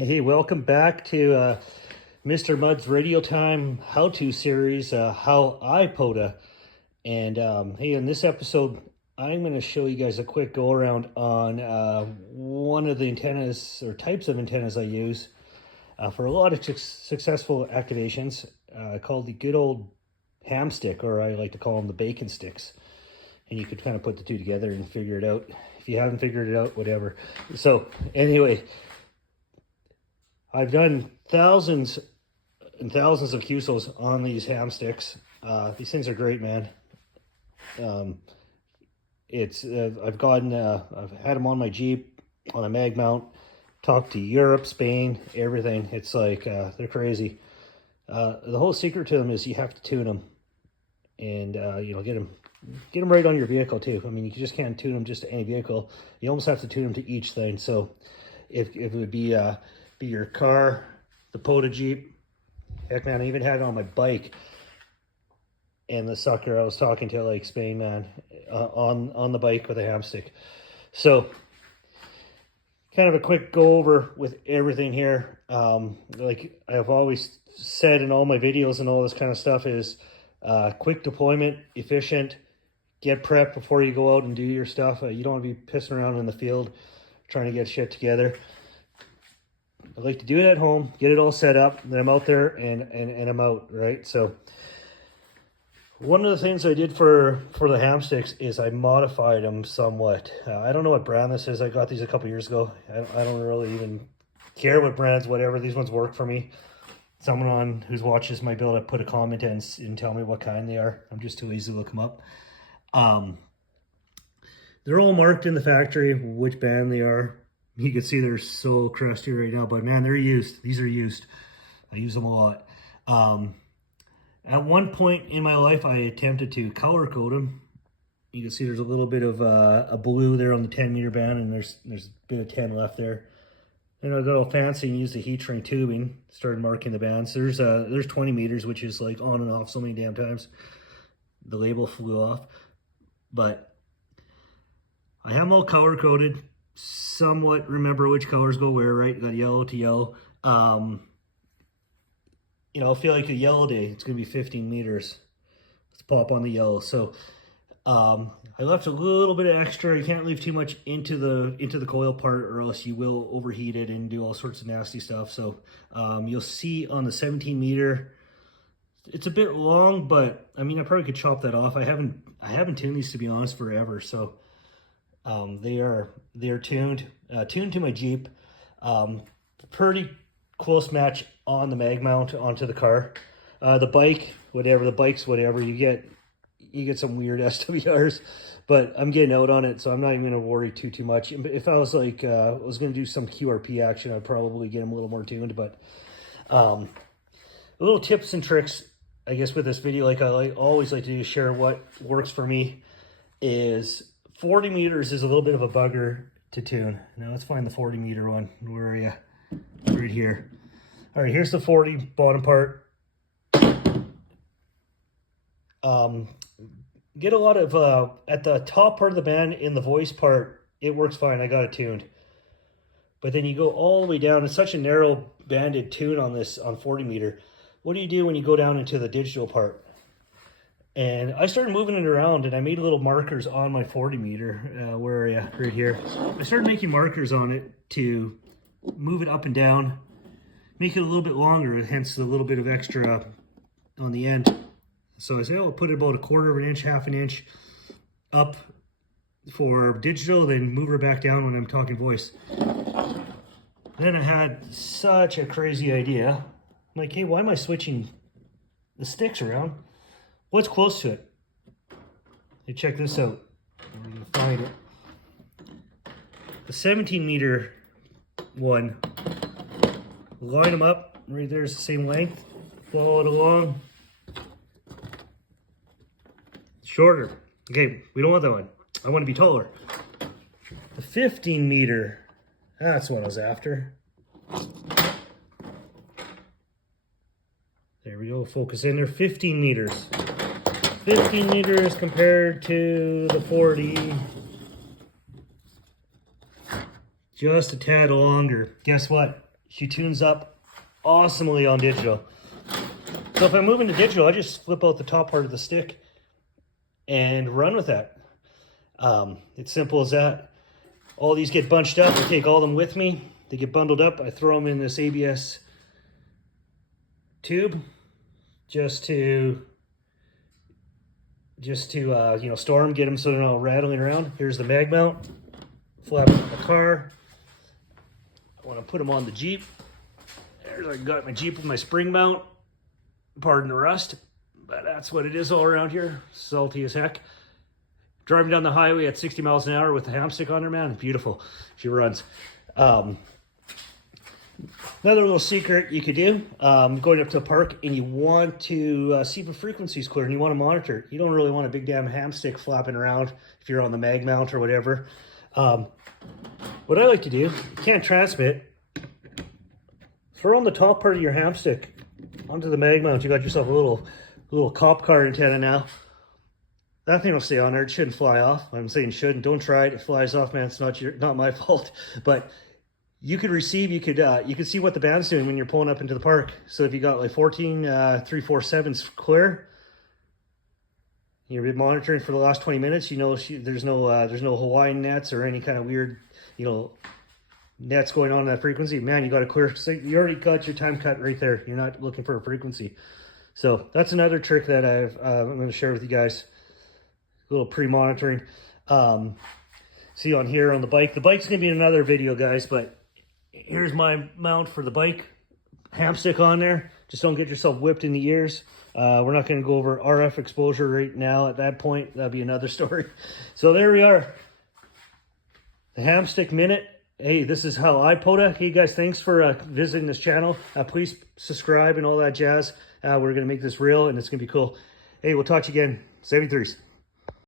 Hey, welcome back to Mr. Mud's Radio Time how-to series, How I POTA. And hey, in this episode, I'm going to show you guys a quick go-around on one of the antennas or types of antennas I use for a lot of successful activations, called the good old ham stick, or I like to call them the bacon sticks. And you could kind of put the two together and figure it out. If you haven't figured it out, whatever. So anyway, I've done thousands and thousands of QSOs on these ham sticks. These things are great, man. I've had them on my Jeep, on a mag mount, talked to Europe, Spain, everything. It's like, they're crazy. The whole secret to them is you have to tune them and, get them right on your vehicle too. I mean, you just can't tune them just to any vehicle. You almost have to tune them to each thing. So if it would be your car, the POTA Jeep. Heck, man, I even had it on my bike. And the sucker I was talking to, like Spain, man, on the bike with a ham stick. So, kind of a quick go over with everything here. Like I've always said in all my videos and all this kind of stuff is quick deployment, efficient, get prepped before you go out and do your stuff. You don't want to be pissing around in the field trying to get shit together. I like to do it at home, get it all set up, and then I'm out there and I'm out, right? So one of the things I did for the ham sticks is I modified them somewhat. I don't know what brand this is. I got these a couple years ago. I don't really even care what brands, whatever. These ones work for me. Someone who's watches might be able to put a comment in and tell me what kind they are. I'm just too lazy to look them up. They're all marked in the factory, which band they are. You can see they're so crusty right now, but man, they're used. These are used. I use them a lot. At one point in my life, I attempted to color code them. You can see there's a little bit of a blue there on the 10-meter band, and there's a bit of 10 left there. And I got all fancy and used the heat shrink tubing, started marking the bands. There's 20 meters, which is like on and off so many damn times. The label flew off, but I have them all color coded. Somewhat remember which colors go where, right? You got yellow to yellow. I feel like a yellow day, it's going to be 15 meters. Let's pop on the yellow. So I left a little bit of extra. You can't leave too much into the coil part, or else you will overheat it and do all sorts of nasty stuff. So you'll see on the 17 meter, it's a bit long, but I mean, I probably could chop that off. I haven't tuned these, to be honest, forever. So they are tuned to my Jeep. Pretty close match on the mag mount onto the car. The bike, whatever, you get some weird SWRs, but I'm getting out on it, so I'm not even gonna worry too much. If I was like was gonna do some QRP action, I'd probably get them a little more tuned. But little tips and tricks, I guess, with this video, like I always like to do, share what works for me. Is 40 meters is a little bit of a bugger to tune. Now let's find the 40 meter one. Where are you? Right here. All right, here's the 40 bottom part. Get a lot of, at the top part of the band in the voice part, it works fine. I got it tuned. But then you go all the way down. It's such a narrow banded tune on this, on 40 meter. What do you do when you go down into the digital part? And I started moving it around, and I made little markers on my 40 meter. Where are you? Right here. I started making markers on it to move it up and down, make it a little bit longer, hence the little bit of extra on the end. So I said, I'll put it about 1/4 of an inch, half an inch up for digital, then move her back down when I'm talking voice. Then I had such a crazy idea. I'm like, hey, why am I switching the sticks around? What's close to it? Hey, check this out. We're gonna find it. The 17 meter one. Line them up. Right there's the same length. Follow it along. Shorter. Okay, we don't want that one. I want to be taller. The 15 meter. That's what I was after. There we go. Focus in there. 15 meters. 15 meters compared to the 40. Just a tad longer. Guess what? She tunes up awesomely on digital. So if I'm moving to digital, I just flip out the top part of the stick and run with that. It's simple as that. All these get bunched up. I take all of them with me. They get bundled up. I throw them in this ABS tube just to you know, store them, get them so they're not rattling around. Here's the mag mount. Flap on the car. I want to put them on the Jeep. There's, I got my Jeep with my spring mount. Pardon the rust, but that's what it is all around here. Salty as heck. Driving down the highway at 60 miles an hour with the hamstick on her, man, beautiful. She runs. Another little secret you could do, going up to a park and you want to see if the frequency's clear and you want to monitor it. You don't really want a big damn hamstick flapping around if you're on the mag mount or whatever. What I like to do, you can't transmit, throw on the top part of your hamstick onto the mag mount. You got yourself a little cop car antenna now. That thing will stay on there. It shouldn't fly off. I'm saying shouldn't. Don't try it. It flies off, man. It's not my fault. But you could receive. You could see what the band's doing when you're pulling up into the park. So if you got like 14 347s clear, you're monitoring for the last 20 minutes. You know there's no Hawaiian nets or any kind of weird, you know, nets going on in that frequency. Man, you got to clear. So you already got your time cut right there. You're not looking for a frequency. So that's another trick that I'm going to share with you guys. A little pre-monitoring. See on here on the bike. The bike's going to be in another video, guys, but here's my mount for the bike. Hamstick on there. Just don't get yourself whipped in the ears. We're not going to go over RF exposure right now. At that point, that'll be another story. So there we are. The Hamstick Minute. Hey, this is how I POTA. Hey guys, thanks for visiting this channel. Please subscribe and all that jazz. We're going to make this real and it's going to be cool. Hey, we'll talk to you again. 73s.